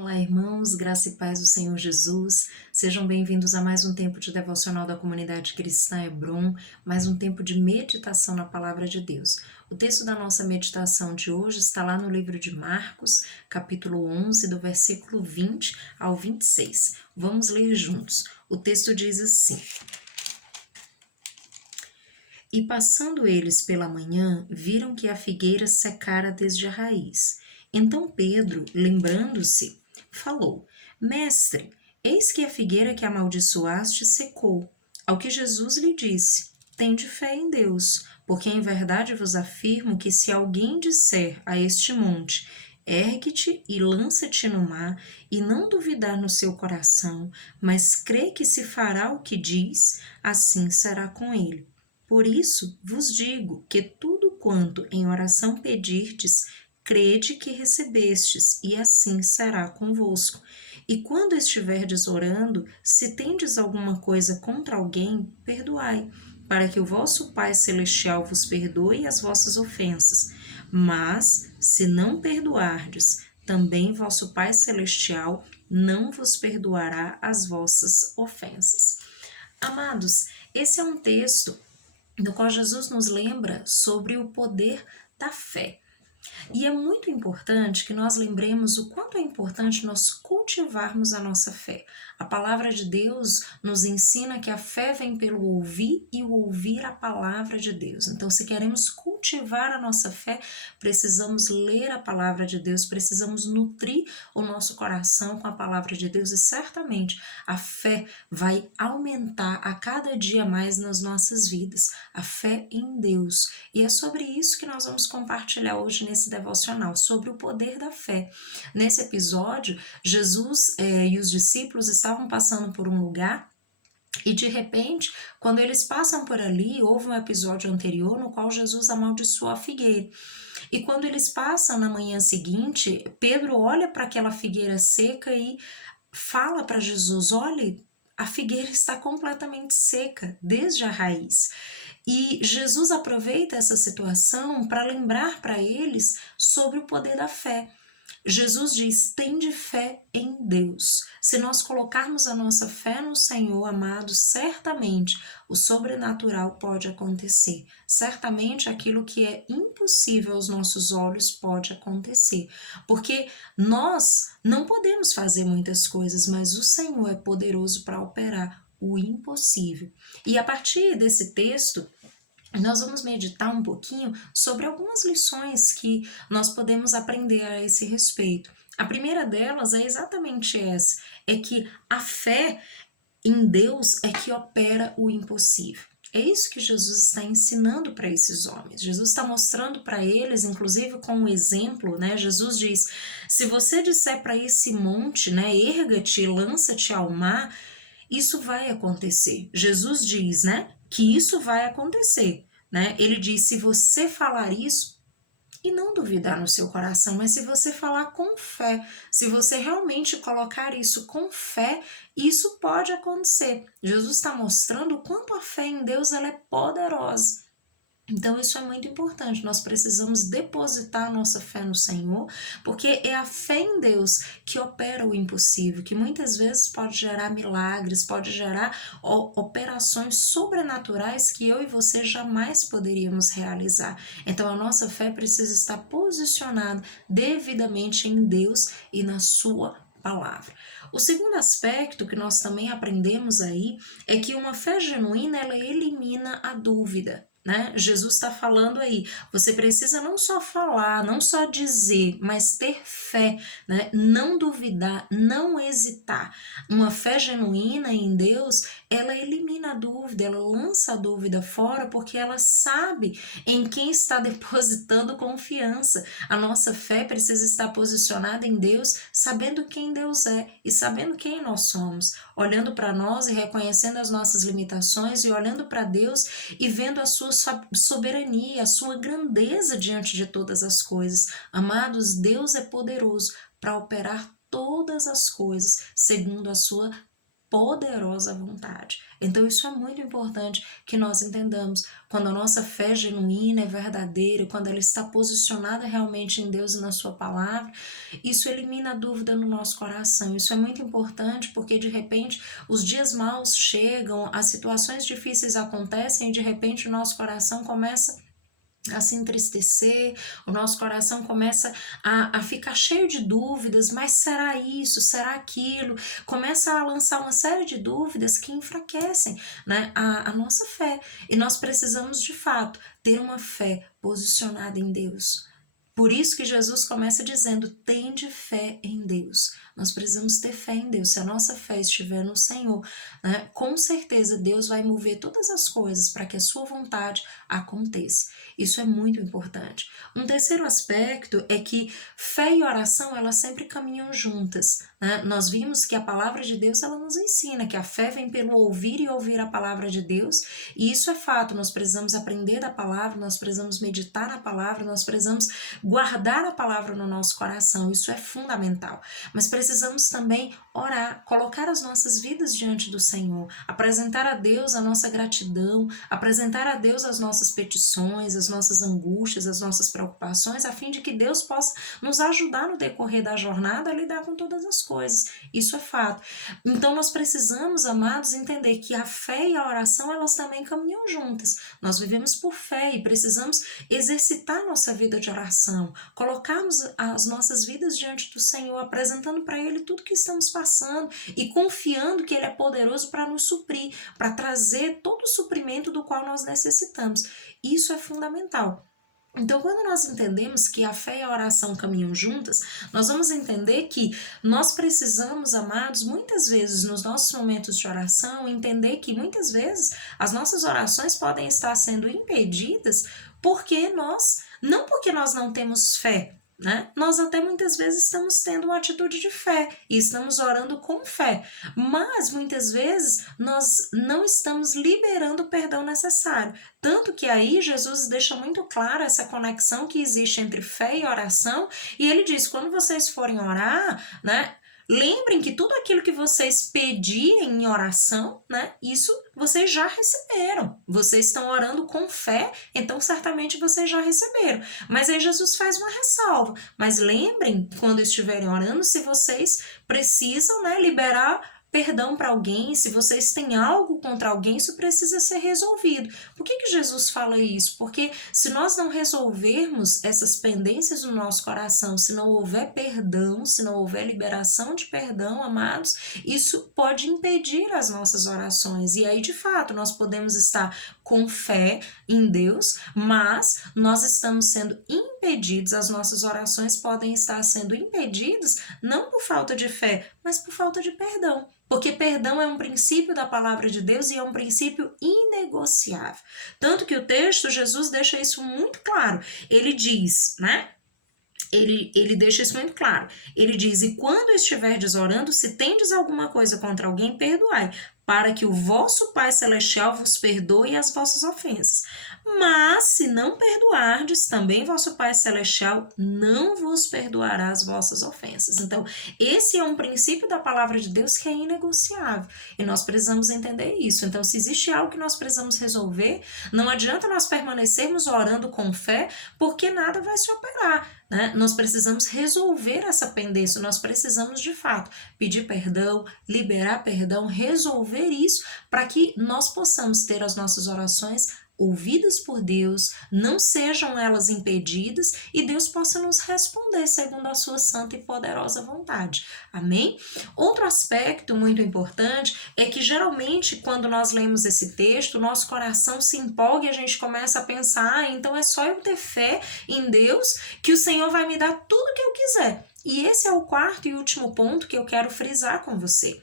Olá, irmãos, graça e paz do Senhor Jesus. Sejam bem-vindos a mais um tempo de devocional da comunidade cristã Hebron, mais um tempo de meditação na palavra de Deus. O texto da nossa meditação de hoje está lá no livro de Marcos, capítulo 11, do versículo 20 ao 26. Vamos ler juntos. O texto diz assim: E passando eles pela manhã, viram que a figueira secara desde a raiz. Então Pedro, lembrando-se, falou: Mestre, eis que a figueira que amaldiçoaste secou. Ao que Jesus lhe disse: Tende fé em Deus, porque em verdade vos afirmo que se alguém disser a este monte: Ergue-te e lança-te no mar, e não duvidar no seu coração, mas crê que se fará o que diz, assim será com ele. Por isso vos digo que tudo quanto em oração pedirdes, crede que recebestes, e assim será convosco. E quando estiverdes orando, se tendes alguma coisa contra alguém, perdoai, para que o vosso Pai Celestial vos perdoe as vossas ofensas. Mas, se não perdoardes, também vosso Pai Celestial não vos perdoará as vossas ofensas. Amados, esse é um texto no qual Jesus nos lembra sobre o poder da fé. E é muito importante que nós lembremos o quanto é importante nós cultivarmos a nossa fé. A palavra de Deus nos ensina que a fé vem pelo ouvir e o ouvir a palavra de Deus. Então, se queremos cultivar a nossa fé, precisamos ler a palavra de Deus, precisamos nutrir o nosso coração com a palavra de Deus e certamente a fé vai aumentar a cada dia mais nas nossas vidas. A fé em Deus. E é sobre isso que nós vamos compartilhar hoje nesse devocional, sobre o poder da fé. Nesse episódio, Jesus e os discípulos estavam passando por um lugar e de repente, quando eles passam por ali, houve um episódio anterior no qual Jesus amaldiçoou a figueira. E quando eles passam na manhã seguinte, Pedro olha para aquela figueira seca e fala para Jesus: olhe, a figueira está completamente seca, desde a raiz. E Jesus aproveita essa situação para lembrar para eles sobre o poder da fé. Jesus diz: tende fé em Deus. Se nós colocarmos a nossa fé no Senhor, amados, certamente o sobrenatural pode acontecer. Certamente aquilo que é impossível aos nossos olhos pode acontecer. Porque nós não podemos fazer muitas coisas, mas o Senhor é poderoso para operar o impossível. E a partir desse texto, nós vamos meditar um pouquinho sobre algumas lições que nós podemos aprender a esse respeito. A primeira delas é exatamente essa, é que a fé em Deus é que opera o impossível. É isso que Jesus está ensinando para esses homens. Jesus está mostrando para eles, inclusive com um exemplo, né? Jesus diz: se você disser para esse monte, né, erga-te e lança-te ao mar, isso vai acontecer. Jesus diz, né, que isso vai acontecer, né? Ele diz: se você falar isso e não duvidar no seu coração, mas se você falar com fé, se você realmente colocar isso com fé, isso pode acontecer. Jesus está mostrando o quanto a fé em Deus ela é poderosa. Então isso é muito importante, nós precisamos depositar a nossa fé no Senhor, porque é a fé em Deus que opera o impossível, que muitas vezes pode gerar milagres, pode gerar operações sobrenaturais que eu e você jamais poderíamos realizar. Então a nossa fé precisa estar posicionada devidamente em Deus e na sua palavra. O segundo aspecto que nós também aprendemos aí é que uma fé genuína ela elimina a dúvida. Né? Jesus está falando aí, você precisa não só falar, não só dizer, mas ter fé, né? Não duvidar, não hesitar. Uma fé genuína em Deus, ela elimina a dúvida, ela lança a dúvida fora, porque ela sabe em quem está depositando confiança. A nossa fé precisa estar posicionada em Deus, sabendo quem Deus é e sabendo quem nós somos, olhando para nós e reconhecendo as nossas limitações e olhando para Deus e vendo a sua soberania, a sua grandeza diante de todas as coisas. Amados, Deus é poderoso para operar todas as coisas segundo a sua poderosa vontade. Então isso é muito importante que nós entendamos. Quando a nossa fé genuína é verdadeira, quando ela está posicionada realmente em Deus e na sua palavra, isso elimina a dúvida no nosso coração. Isso é muito importante porque de repente os dias maus chegam, as situações difíceis acontecem e de repente o nosso coração começa a se entristecer, o nosso coração começa a ficar cheio de dúvidas, mas será isso, será aquilo? Começa a lançar uma série de dúvidas que enfraquecem, né, a nossa fé. E nós precisamos, de fato, ter uma fé posicionada em Deus. Por isso que Jesus começa dizendo, tende fé em Deus. Nós precisamos ter fé em Deus. Se a nossa fé estiver no Senhor, né, com certeza Deus vai mover todas as coisas para que a sua vontade aconteça. Isso é muito importante. Um terceiro aspecto é que fé e oração, elas sempre caminham juntas, né? Nós vimos que a palavra de Deus, ela nos ensina que a fé vem pelo ouvir e ouvir a palavra de Deus, e isso é fato. Nós precisamos aprender da palavra, nós precisamos meditar na palavra, nós precisamos guardar a palavra no nosso coração, isso é fundamental. Mas precisamos também orar, colocar as nossas vidas diante do Senhor, apresentar a Deus a nossa gratidão, apresentar a Deus as nossas petições, as nossas angústias, as nossas preocupações, a fim de que Deus possa nos ajudar no decorrer da jornada a lidar com todas as coisas. Isso é fato. Então nós precisamos, amados, entender que a fé e a oração, elas também caminham juntas. Nós vivemos por fé e precisamos exercitar nossa vida de oração, colocarmos as nossas vidas diante do Senhor, apresentando para Ele tudo que estamos passando e confiando que Ele é poderoso para nos suprir, para trazer todo o suprimento do qual nós necessitamos. Isso é fundamental. Então, quando nós entendemos que a fé e a oração caminham juntas, nós vamos entender que nós precisamos, amados, muitas vezes nos nossos momentos de oração, entender que muitas vezes as nossas orações podem estar sendo impedidas não porque nós não temos fé, né? Nós até muitas vezes estamos tendo uma atitude de fé e estamos orando com fé, mas muitas vezes nós não estamos liberando o perdão necessário. Tanto que aí Jesus deixa muito clara essa conexão que existe entre fé e oração, e ele diz, quando vocês forem orar, né, lembrem que tudo aquilo que vocês pedirem em oração, né, isso vocês já receberam. Vocês estão orando com fé, então certamente vocês já receberam. Mas aí Jesus faz uma ressalva. Mas lembrem, quando estiverem orando, se vocês precisam, né, liberar perdão para alguém, se vocês têm algo contra alguém, isso precisa ser resolvido. Por que Jesus fala isso? Porque se nós não resolvermos essas pendências no nosso coração, se não houver perdão, se não houver liberação de perdão, amados, isso pode impedir as nossas orações. E aí, de fato, nós podemos estar com fé em Deus, mas nós estamos sendo impedidos, as nossas orações podem estar sendo impedidas, não por falta de fé, mas por falta de perdão. Porque perdão é um princípio da palavra de Deus e é um princípio inegociável. Tanto que o texto, Jesus deixa isso muito claro. Ele diz, né? Ele deixa isso muito claro. Ele diz, e quando estiverdes orando, se tendes alguma coisa contra alguém, perdoai, para que o vosso Pai Celestial vos perdoe as vossas ofensas. Mas, se não perdoardes, também vosso Pai Celestial não vos perdoará as vossas ofensas. Então, esse é um princípio da palavra de Deus que é inegociável. E nós precisamos entender isso. Então, se existe algo que nós precisamos resolver, não adianta nós permanecermos orando com fé, porque nada vai se operar. Né? Nós precisamos resolver essa pendência, nós precisamos de fato pedir perdão, liberar perdão, resolver isso para que nós possamos ter as nossas orações ouvidas por Deus, não sejam elas impedidas e Deus possa nos responder segundo a sua santa e poderosa vontade. Amém? Outro aspecto muito importante é que geralmente quando nós lemos esse texto, nosso coração se empolga e a gente começa a pensar, então é só eu ter fé em Deus que o Senhor vai me dar tudo que eu quiser. E esse é o quarto e último ponto que eu quero frisar com você.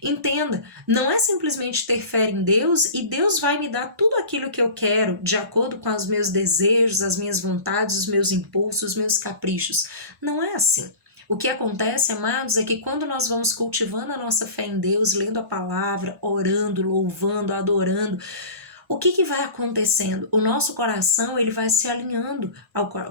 Entenda, não é simplesmente ter fé em Deus e Deus vai me dar tudo aquilo que eu quero de acordo com os meus desejos, as minhas vontades, os meus impulsos, os meus caprichos. Não é assim. O que acontece, amados, é que quando nós vamos cultivando a nossa fé em Deus, lendo a palavra, orando, louvando, adorando, o que vai acontecendo? O nosso coração ele vai se alinhando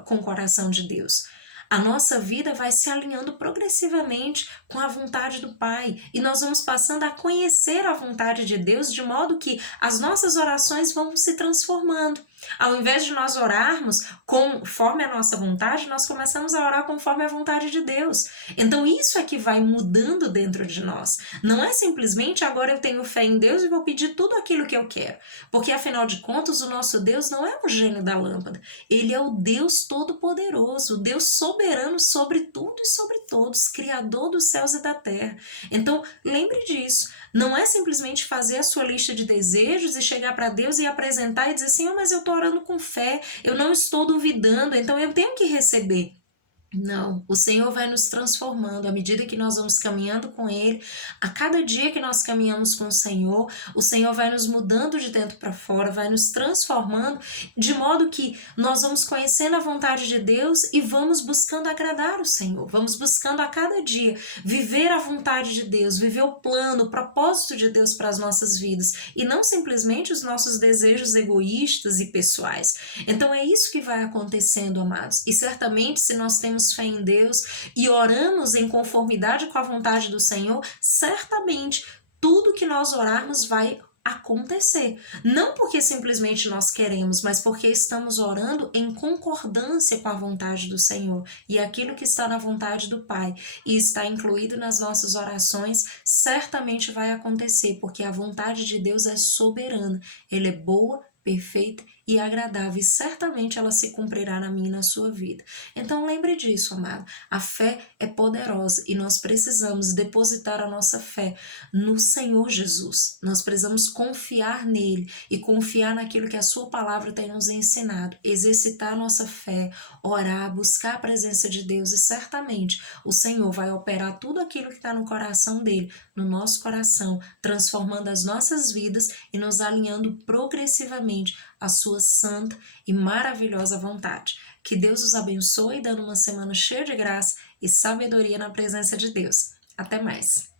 com o coração de Deus. A nossa vida vai se alinhando progressivamente com a vontade do Pai e nós vamos passando a conhecer a vontade de Deus de modo que as nossas orações vão se transformando. Ao invés de nós orarmos conforme a nossa vontade, nós começamos a orar conforme a vontade de Deus. Então isso é que vai mudando dentro de nós. Não é simplesmente agora eu tenho fé em Deus e vou pedir tudo aquilo que eu quero. Porque afinal de contas o nosso Deus não é um gênio da lâmpada. Ele é o Deus todo-poderoso, o Deus soberano sobre tudo e sobre todos, criador dos céus e da terra. Então lembre disso. Não é simplesmente fazer a sua lista de desejos e chegar para Deus e apresentar e dizer assim, mas eu estou orando com fé, eu não estou duvidando, então eu tenho que receber. Não, o Senhor vai nos transformando à medida que nós vamos caminhando com Ele. A cada dia que nós caminhamos com o Senhor vai nos mudando de dentro para fora, vai nos transformando, de modo que nós vamos conhecendo a vontade de Deus e vamos buscando agradar o Senhor. Vamos buscando a cada dia viver a vontade de Deus, viver o plano, o propósito de Deus para as nossas vidas e não simplesmente os nossos desejos egoístas e pessoais. Então é isso que vai acontecendo, amados. E certamente se nós temos fé em Deus e oramos em conformidade com a vontade do Senhor, certamente tudo que nós orarmos vai acontecer. Não porque simplesmente nós queremos, mas porque estamos orando em concordância com a vontade do Senhor. E aquilo que está na vontade do Pai e está incluído nas nossas orações, certamente vai acontecer, porque a vontade de Deus é soberana. Ele é boa, perfeita e agradável, e certamente ela se cumprirá na minha e na sua vida. Então lembre disso, amado. A fé é poderosa e nós precisamos depositar a nossa fé no Senhor Jesus. Nós precisamos confiar nele e confiar naquilo que a sua palavra tem nos ensinado. Exercitar a nossa fé, orar, buscar a presença de Deus e certamente o Senhor vai operar tudo aquilo que está no coração dele, no nosso coração, transformando as nossas vidas e nos alinhando progressivamente à sua santa e maravilhosa vontade. Que Deus os abençoe, dando uma semana cheia de graça e sabedoria na presença de Deus. Até mais!